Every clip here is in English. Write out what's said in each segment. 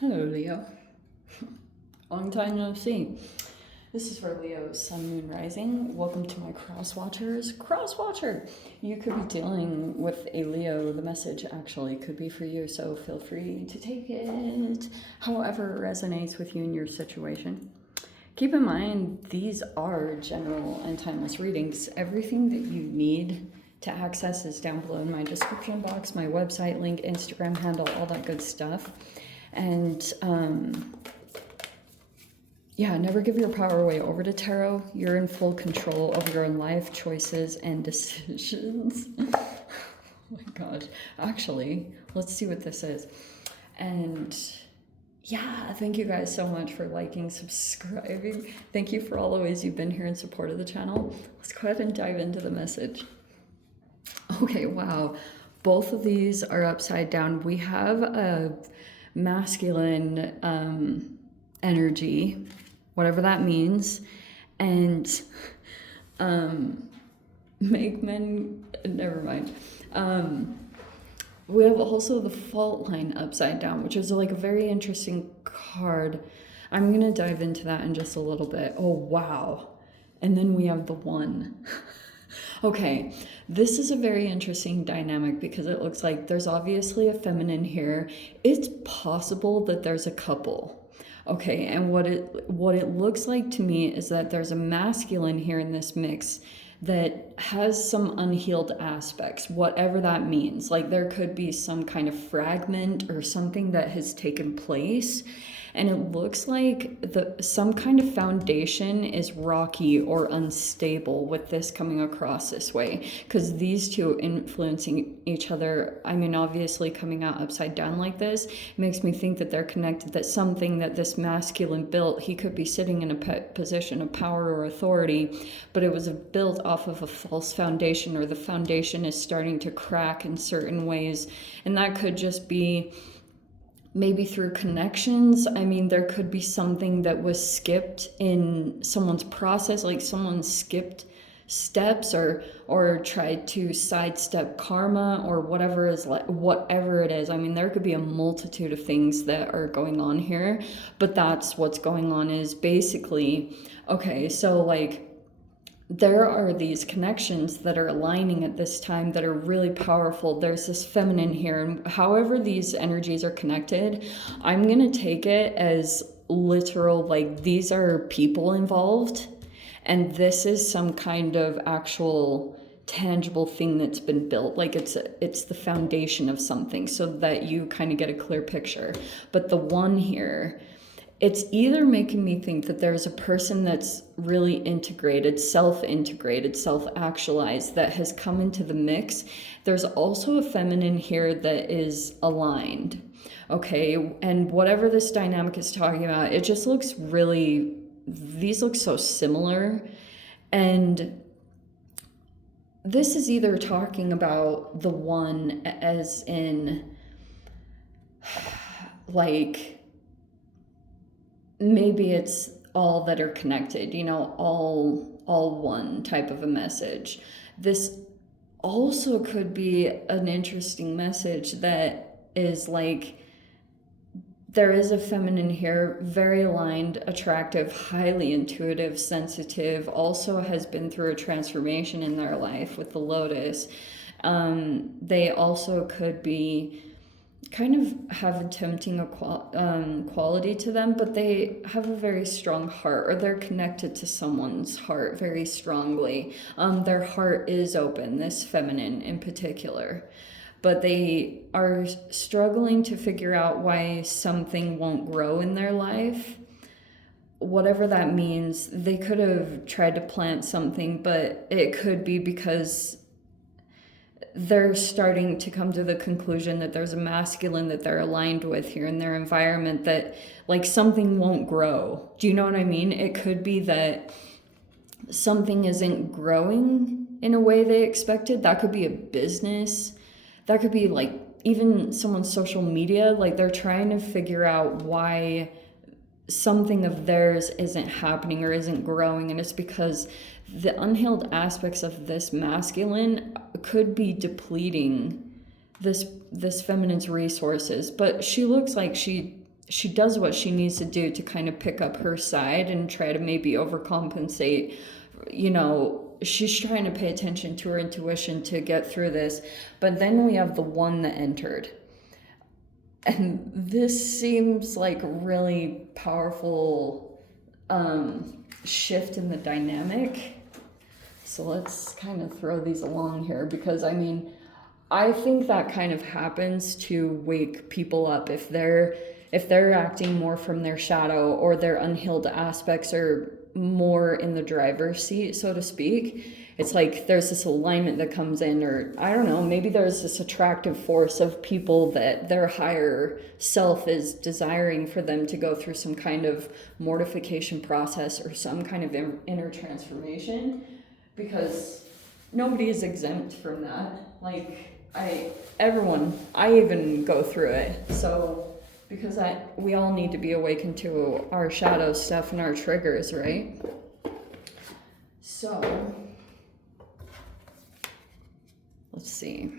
Hello, Leo. Long time no see. This is for Leo, Sun, Moon, Rising. Welcome to my Cross Watchers. Cross Watcher! You could be dealing with a Leo. The message actually could be for you, so feel free to take it however it resonates with you in your situation. Keep in mind, these are general and timeless readings. Everything that you need to access is down below in my description box, my website link, Instagram handle, all that good stuff. And yeah, never give your power away over to tarot. You're in full control of your own life, choices, and decisions. Oh my gosh. Actually, let's see what this is. And yeah, thank you guys so much for liking, subscribing. Thank you for all the ways you've been here in support of the channel. Let's go ahead and dive into the message. Okay, wow. Both of these are upside down. We have a masculine energy, whatever that means, and make men, never mind. We have also the fault line upside down, which is like a very interesting card. I'm gonna dive into that in just a little bit. Oh wow. And then we have the one. Okay, this is a very interesting dynamic because it looks like there's obviously a feminine here. It's possible that there's a couple. Okay, and what it looks like to me is that there's a masculine here in this mix that has some unhealed aspects, whatever that means. Like there could be some kind of fragment or something that has taken place. And it looks like some kind of foundation is rocky or unstable with this coming across this way. Because these two influencing each other, I mean, obviously coming out upside down like this, makes me think that they're connected, that something that this masculine built, he could be sitting in a position of power or authority, but it was built off of a false foundation, or the foundation is starting to crack in certain ways. And that could just be maybe through connections. I mean, there could be something that was skipped in someone's process, like someone skipped steps or tried to sidestep karma or whatever it is. I mean, there could be a multitude of things that are going on here, but that's what's going on is basically, okay, so like there are these connections that are aligning at this time that are really powerful. There's this feminine here, and however these energies are connected, I'm going to take it as literal, like these are people involved, and this is some kind of actual tangible thing that's been built. Like it's the foundation of something, so that you kind of get a clear picture. But the one here, it's either making me think that there's a person that's really integrated, self-actualized, that has come into the mix. There's also a feminine here that is aligned. Okay, and whatever this dynamic is talking about, it just looks really, these look so similar. And this is either talking about the one as in like, maybe it's all that are connected, you know, all one type of a message. This also could be an interesting message that is like, there is a feminine here, very aligned, attractive, highly intuitive, sensitive, also has been through a transformation in their life with the lotus. They also could be kind of have a tempting quality to them, but they have a very strong heart, or they're connected to someone's heart very strongly. Their heart is open, this feminine in particular, but they are struggling to figure out why something won't grow in their life. Whatever that means, they could have tried to plant something, but it could be because they're starting to come to the conclusion that there's a masculine that they're aligned with here in their environment, that like something won't grow. Do you know what I mean? It could be that something isn't growing in a way they expected. That could be a business. That could be like even someone's social media. Like they're trying to figure out why something of theirs isn't happening or isn't growing, and it's because the unhealed aspects of this masculine could be depleting this feminine's resources. But she looks like she she does what she needs to do to kind of pick up her side and try to maybe overcompensate. You know, she's trying to pay attention to her intuition to get through this. But then we have the one that entered. And this seems like a really powerful shift in the dynamic. So let's kind of throw these along here, because I mean, I think that kind of happens to wake people up if they're acting more from their shadow, or their unhealed aspects are more in the driver's seat, so to speak. It's like there's this alignment that comes in, or I don't know, maybe there's this attractive force of people that their higher self is desiring for them to go through some kind of mortification process or some kind of inner transformation, because nobody is exempt from that. Like, I even go through it. So, because we all need to be awakened to our shadow stuff and our triggers, right? So, let's see.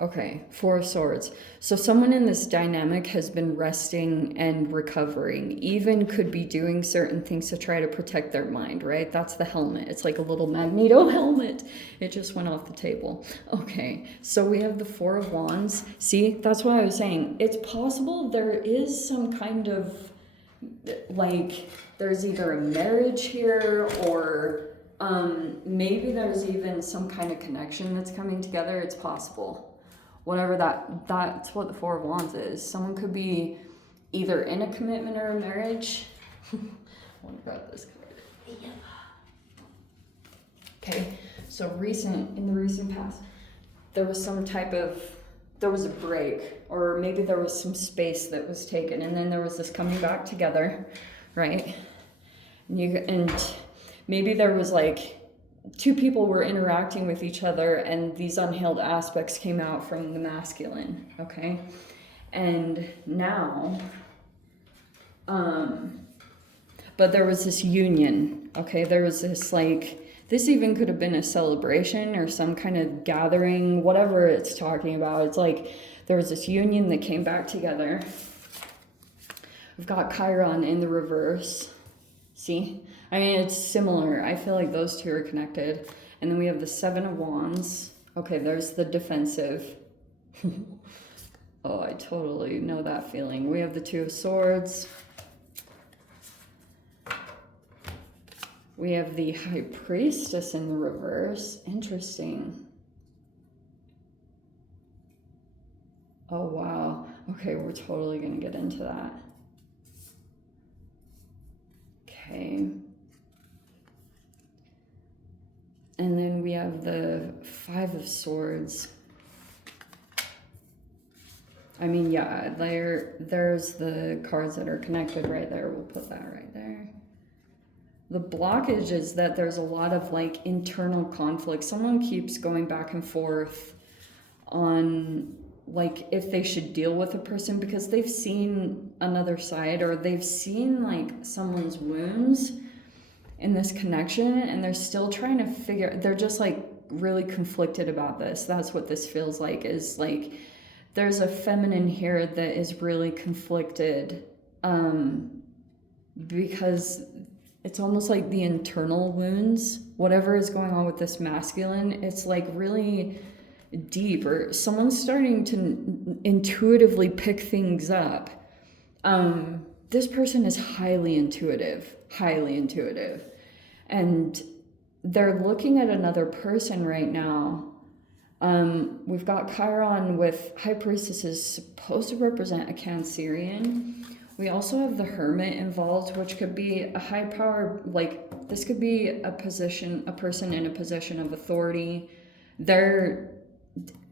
Okay, Four of Swords. So someone in this dynamic has been resting and recovering, even could be doing certain things to try to protect their mind, right? That's the helmet. It's like a little Magneto helmet. It just went off the table. Okay, so we have the Four of Wands. See, that's why I was saying, it's possible there is some kind of, like, there's either a marriage here, or maybe there's even some kind of connection that's coming together. It's possible. Whatever that's what the Four of Wands is. Someone could be either in a commitment or a marriage. What about this card? Okay, so in the recent past, there was a break, or maybe there was some space that was taken, and then there was this coming back together, right? And maybe there was like, two people were interacting with each other, and these unhealed aspects came out from the masculine, okay? And now, but there was this union, okay? There was this, like, this even could have been a celebration or some kind of gathering, whatever it's talking about. It's like there was this union that came back together. We've got Chiron in the reverse. See? I mean, it's similar. I feel like those two are connected. And then we have the Seven of Wands. Okay, there's the defensive. Oh, I totally know that feeling. We have the Two of Swords. We have the High Priestess in the reverse. Interesting. Oh, wow. Okay, we're totally going to get into that. Okay. And then we have the Five of Swords. I mean, yeah, there's the cards that are connected right there. We'll put that right there. The blockage is that there's a lot of like internal conflict. Someone keeps going back and forth on like if they should deal with a person because they've seen another side, or they've seen like someone's wounds in this connection, and they're still trying to they're just like really conflicted about this. That's what this feels like, is like there's a feminine here that is really conflicted, because it's almost like the internal wounds, whatever is going on with this masculine, it's like really deep, or someone's starting to intuitively pick things up. This person is highly intuitive, and they're looking at another person right now. We've got Chiron with High Priestess is supposed to represent a Cancerian. We also have the Hermit involved, which could be a high power, like this could be a person in a position of authority.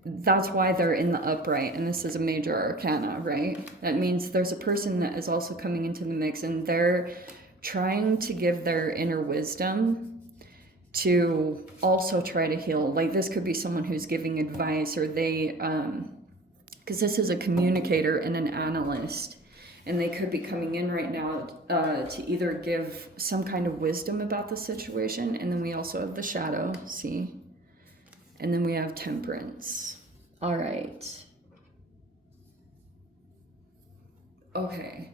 That's why they're in the upright, and this is a major arcana, right? That means there's a person that is also coming into the mix, and they're trying to give their inner wisdom to also try to heal. Like this could be someone who's giving advice, or they, because this is a communicator and an analyst, And they could be coming in right now to either give some kind of wisdom about the situation. And then we also have the shadow, see? And then we have temperance. All right. Okay.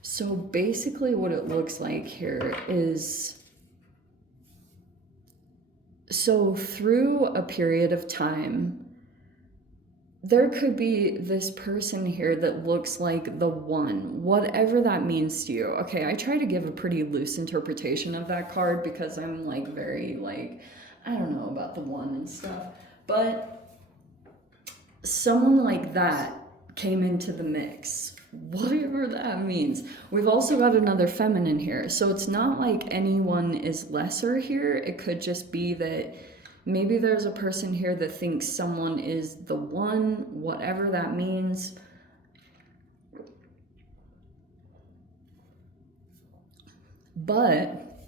So basically what it looks like here is, so through a period of time, there could be this person here that looks like the one, whatever that means to you. Okay, I try to give a pretty loose interpretation of that card because I'm like very like, I don't know about the one and stuff. But someone like that came into the mix, whatever that means. We've also got another feminine here. So it's not like anyone is lesser here. It could just be that maybe there's a person here that thinks someone is the one, whatever that means. But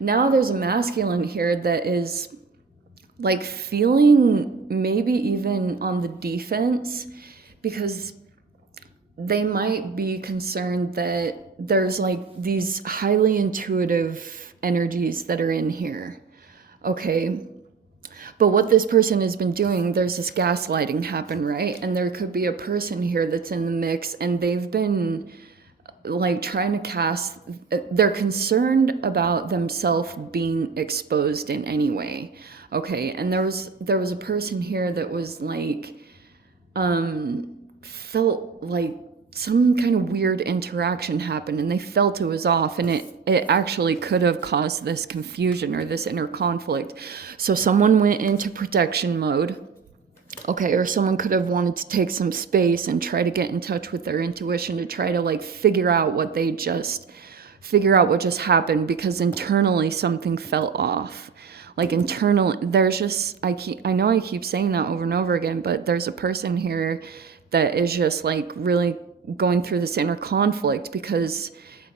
now there's a masculine here that is like feeling maybe even on the defense, because they might be concerned that there's like these highly intuitive energies that are in here. Okay. But what this person has been doing, there's this gaslighting happen, right? And there could be a person here that's in the mix and they've been like trying to cast, they're concerned about themselves being exposed in any way. Okay. And there was a person here that was like, felt like some kind of weird interaction happened and they felt it was off, and it actually could have caused this confusion or this inner conflict. So someone went into protection mode, okay, or someone could have wanted to take some space and try to get in touch with their intuition to try to like figure out what just happened, because internally something fell off. Like internally, there's just, I know I keep saying that over and over again, but there's a person here that is just like really going through this inner conflict, because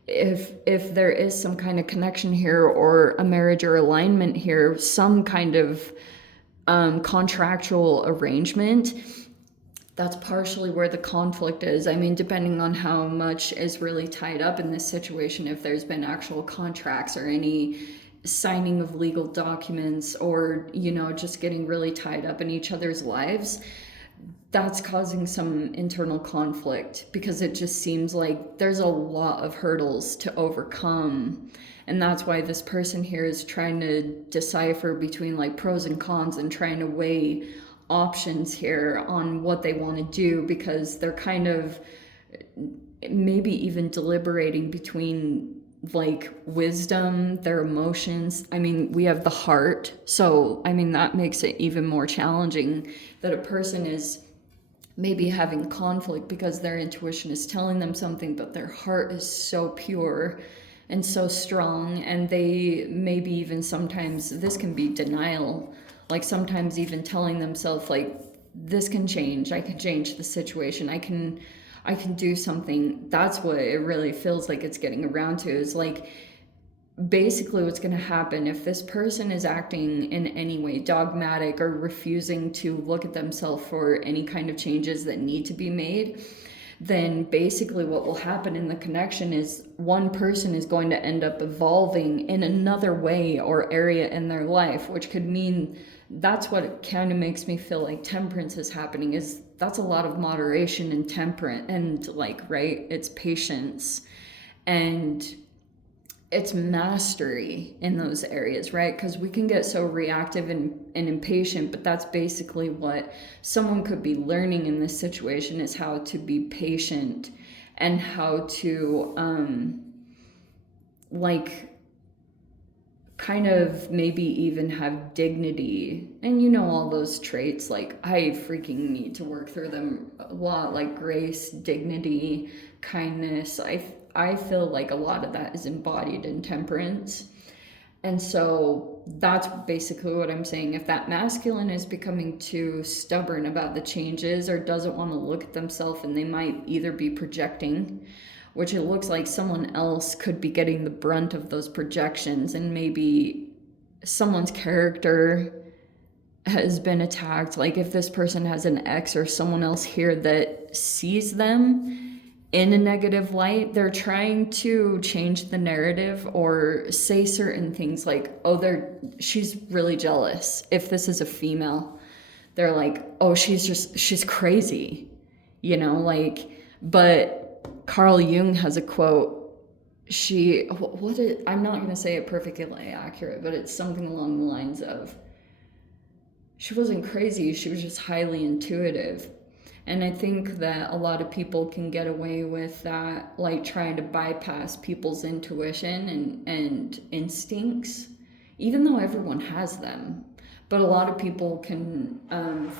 if there is some kind of connection here or a marriage or alignment here, some kind of contractual arrangement, that's partially where the conflict is. I mean, depending on how much is really tied up in this situation, if there's been actual contracts or any signing of legal documents, or, you know, just getting really tied up in each other's lives, that's causing some internal conflict, because it just seems like there's a lot of hurdles to overcome. And that's why this person here is trying to decipher between like pros and cons and trying to weigh options here on what they want to do, because they're kind of maybe even deliberating between like wisdom, their emotions. I mean, we have the heart. So, I mean, that makes it even more challenging that a person is maybe having conflict because their intuition is telling them something, but their heart is so pure and so strong. And they maybe even sometimes, this can be denial, like sometimes even telling themselves like, this can change, I can change the situation, I can do something. That's what it really feels like it's getting around to, is like basically what's going to happen if this person is acting in any way dogmatic or refusing to look at themselves for any kind of changes that need to be made. Then basically what will happen in the connection is one person is going to end up evolving in another way or area in their life, which could mean, that's what it kind of makes me feel like temperance is happening, is that's a lot of moderation and temperance, and like, right, it's patience and it's mastery in those areas, right? Because we can get so reactive and impatient, but that's basically what someone could be learning in this situation, is how to be patient and how to like kind of maybe even have dignity, and you know, all those traits, like I freaking need to work through them a lot, like grace, dignity, kindness. I feel like a lot of that is embodied in temperance. And so that's basically what I'm saying. If that masculine is becoming too stubborn about the changes or doesn't want to look at themselves, and they might either be projecting, which it looks like someone else could be getting the brunt of those projections, and maybe someone's character has been attacked. Like if this person has an ex or someone else here that sees them in a negative light. They're trying to change the narrative or say certain things like, oh, she's really jealous. If this is a female, they're like, oh, she's crazy, you know, like, but Carl Jung has a quote. I'm not going to say it perfectly accurate, but it's something along the lines of, she wasn't crazy, she was just highly intuitive. And I think that a lot of people can get away with that, like trying to bypass people's intuition and instincts, even though everyone has them. But a lot of people can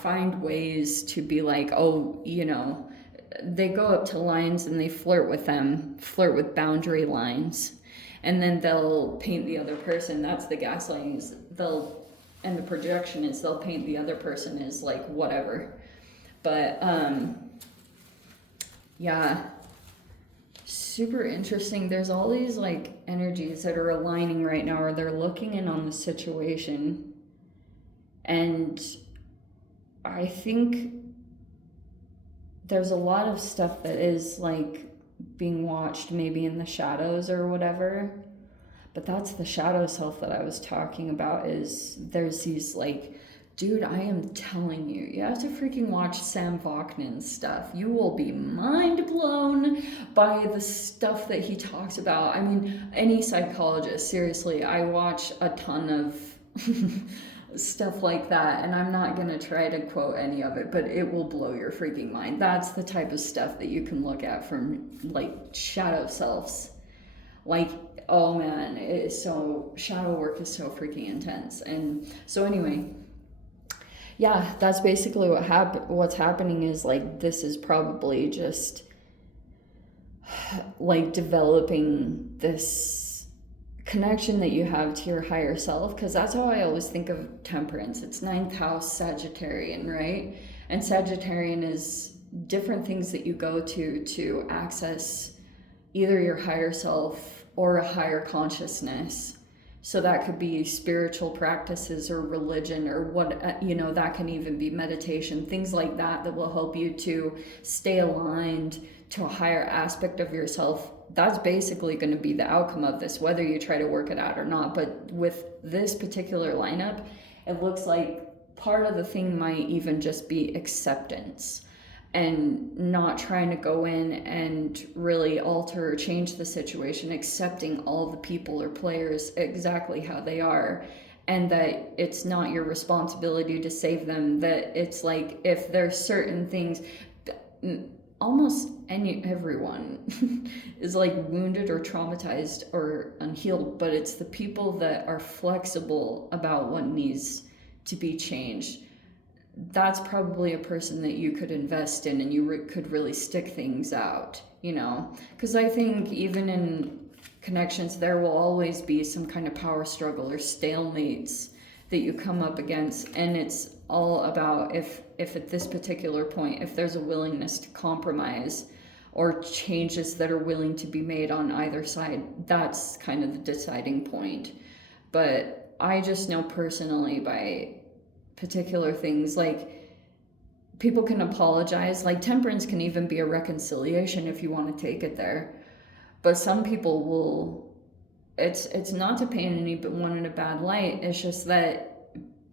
find ways to be like, oh, you know, they go up to lines and they flirt with boundary lines. And then they'll paint the other person. That's the gaslighting. And the projection is they'll paint the other person as like whatever. But yeah, super interesting. There's all these like energies that are aligning right now, or they're looking in on the situation. And I think there's a lot of stuff that is like being watched maybe in the shadows or whatever. But that's the shadow self that I was talking about. Is there's these like, dude, I am telling you, you have to freaking watch Sam Vaknin's stuff. You will be mind blown by the stuff that he talks about. I mean, any psychologist, seriously, I watch a ton of stuff like that, and I'm not going to try to quote any of it, but it will blow your freaking mind. That's the type of stuff that you can look at from like shadow selves. Like, oh man, shadow work is so freaking intense. And so anyway, yeah, that's basically what's happening is like, this is probably just like developing this connection that you have to your higher self, because that's how I always think of temperance. It's 9th house Sagittarian, right? And Sagittarian is different things that you go to access either your higher self or a higher consciousness. So that could be spiritual practices or religion or what, you know, that can even be meditation, things like that will help you to stay aligned to a higher aspect of yourself. That's basically going to be the outcome of this, whether you try to work it out or not. But with this particular lineup, it looks like part of the thing might even just be acceptance and not trying to go in and really alter or change the situation, accepting all the people or players exactly how they are, and that it's not your responsibility to save them. That it's like, if there's certain things, almost everyone is like wounded or traumatized or unhealed, but it's the people that are flexible about what needs to be changed. That's probably a person that you could invest in, and you could really stick things out, you know? Because I think even in connections, there will always be some kind of power struggle or stalemates that you come up against. And it's all about if at this particular point, if there's a willingness to compromise or changes that are willing to be made on either side, that's kind of the deciding point. But I just know personally by particular things, like people can apologize, like temperance can even be a reconciliation if you want to take it there. But some people will, it's not to paint anyone in a bad light, it's just that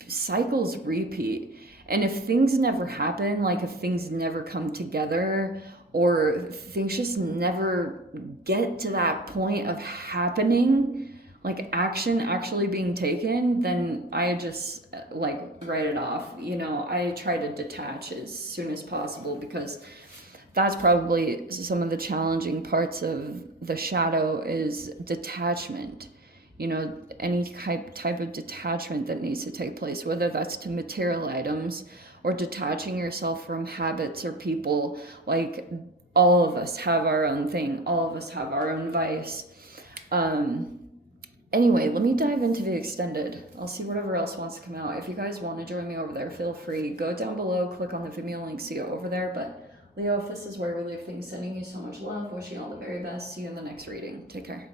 cycles repeat. And if things never happen, like if things never come together, or things just never get to that point of happening, like action actually being taken, then I just like write it off. You know, I try to detach as soon as possible, because that's probably some of the challenging parts of the shadow is detachment. You know, any type of detachment that needs to take place, whether that's to material items or detaching yourself from habits or people. Like, all of us have our own thing. All of us have our own vice. Anyway, let me dive into the extended. I'll see whatever else wants to come out. If you guys want to join me over there, feel free. Go down below, click on the Vimeo link, see it over there. But Leo, if this is where we leave things, sending you so much love, wishing you all the very best. See you in the next reading. Take care.